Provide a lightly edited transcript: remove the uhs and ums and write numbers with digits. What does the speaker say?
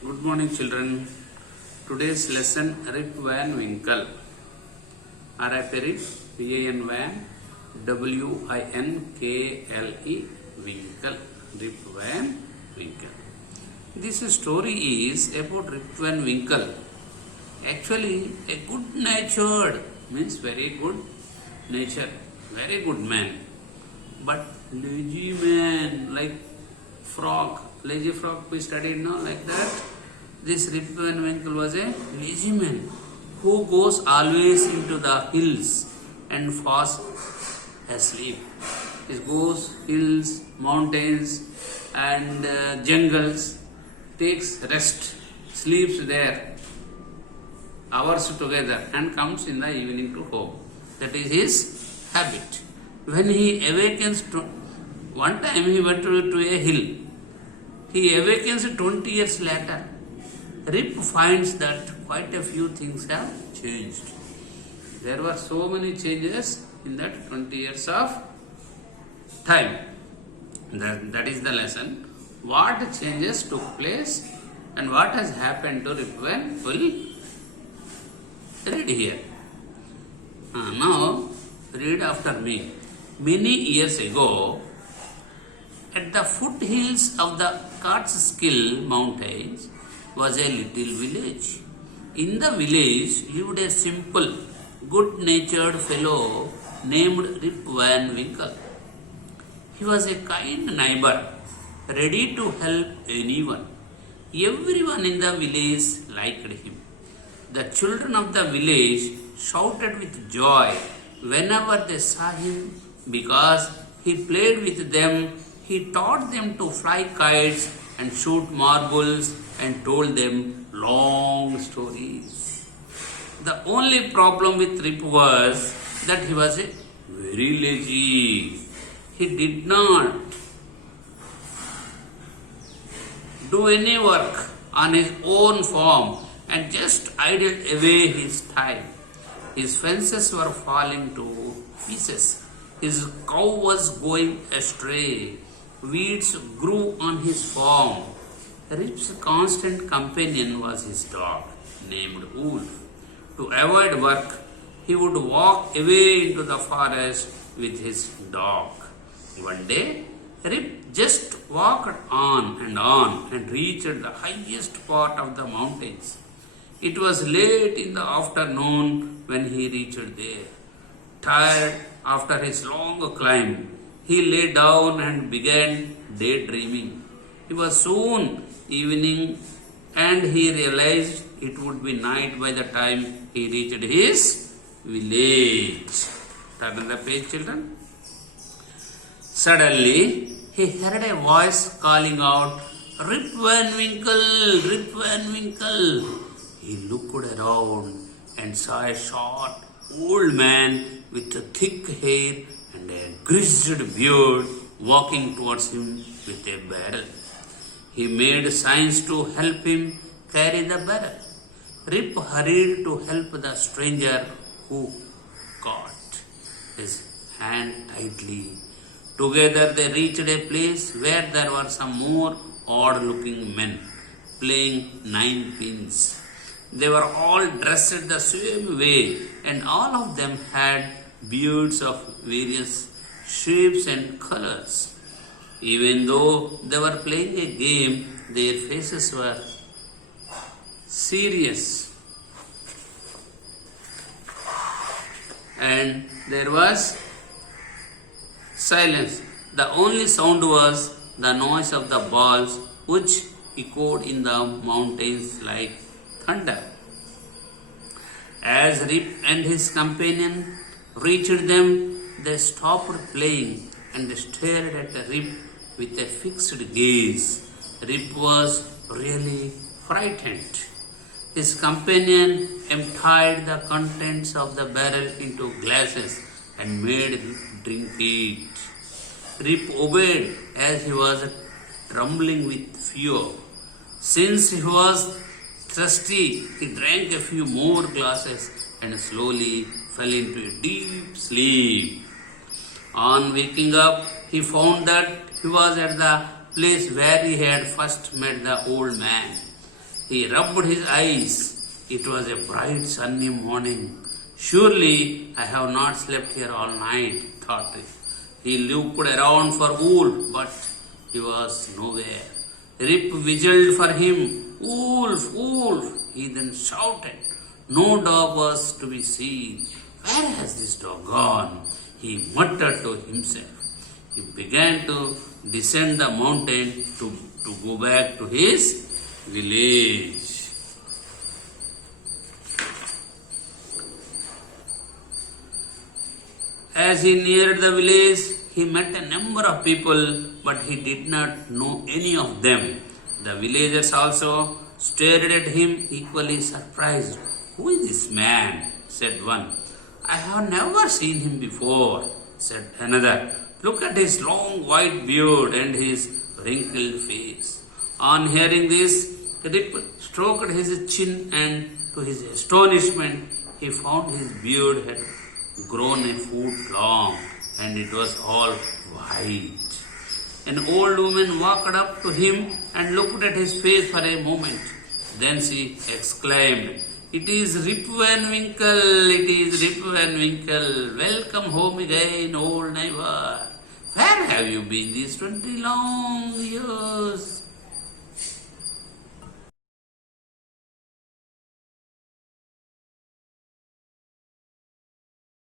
Good morning, children. Today's lesson Rip Van Winkle. R-I-P-R-I-P, V-A-N Van, W-I-N-K-L-E, Winkle. Rip Van Winkle. This story is about Rip Van Winkle. Actually, a good-natured means very good nature, very good man, but lazy man, like frog. Lazy frog we studied now, like that. This Rip Van Winkle was a lazy man who goes always into the hills and falls asleep. He goes hills, mountains and jungles, takes rest, sleeps there hours together and comes in the evening to home. That is his habit. When he awakens, one time he went to a hill. He awakens 20 years later. Rip finds that quite a few things have changed. There were so many changes in that 20 years of time. That is the lesson. What changes took place and what has happened to Rip Van Winkle? Read here. Now, read after me. Many years ago, at the foothills of the Catskill Mountains was a little village. In the village lived a simple, good-natured fellow named Rip Van Winkle. He was a kind neighbor, ready to help anyone. Everyone in the village liked him. The children of the village shouted with joy whenever they saw him because he played with them. He taught them to fly kites and shoot marbles and told them long stories. The only problem with Rip was that he was very lazy. He did not do any work on his own farm and just idled away his time. His fences were falling to pieces. His cow was going astray. Weeds grew on his farm. Rip's constant companion was his dog, named Wolf. To avoid work, he would walk away into the forest with his dog. One day, Rip just walked on and reached the highest part of the mountains. It was late in the afternoon when he reached there. Tired after his long climb, he lay down and began daydreaming. It was soon evening and he realized it would be night by the time he reached his village. Turn the page, children. Suddenly, he heard a voice calling out, "Rip Van Winkle! Rip Van Winkle!" He looked around and saw a short, old man with thick hair and a grizzled beard walking towards him with a barrel. He made signs to help him carry the barrel. Rip hurried to help the stranger who caught his hand tightly. Together they reached a place where there were some more odd-looking men playing nine pins. They were all dressed the same way and all of them had beards of various shapes and colors. Even though they were playing a game, their faces were serious. And there was silence. The only sound was the noise of the balls which echoed in the mountains like thunder. As Rip and his companion reached them, they stopped playing and stared at Rip with a fixed gaze. Rip was really frightened. His companion emptied the contents of the barrel into glasses and made Rip drink it. Rip obeyed as he was trembling with fear. Since he was thirsty, he drank a few more glasses and slowly fell into a deep sleep. On waking up, he found that he was at the place where he had first met the old man. He rubbed his eyes. It was a bright sunny morning. Surely I have not slept here all night, thought he. He looked around for Wolf, but he was nowhere. Rip whistled for him. Wolf, Wolf, he then shouted. No dog was to be seen. Where has this dog gone? He muttered to himself. He began to descend the mountain to go back to his village. As he neared the village, he met a number of people, but he did not know any of them. The villagers also stared at him, equally surprised. Who is this man? Said one. I have never seen him before, said another. Look at his long white beard and his wrinkled face. On hearing this, Rip stroked his chin, and to his astonishment, he found his beard had grown a foot long, and it was all white. An old woman walked up to him and looked at his face for a moment. Then she exclaimed, It is Rip Van Winkle, it is Rip Van Winkle. Welcome home again, old neighbor. Where have you been these 20 long years?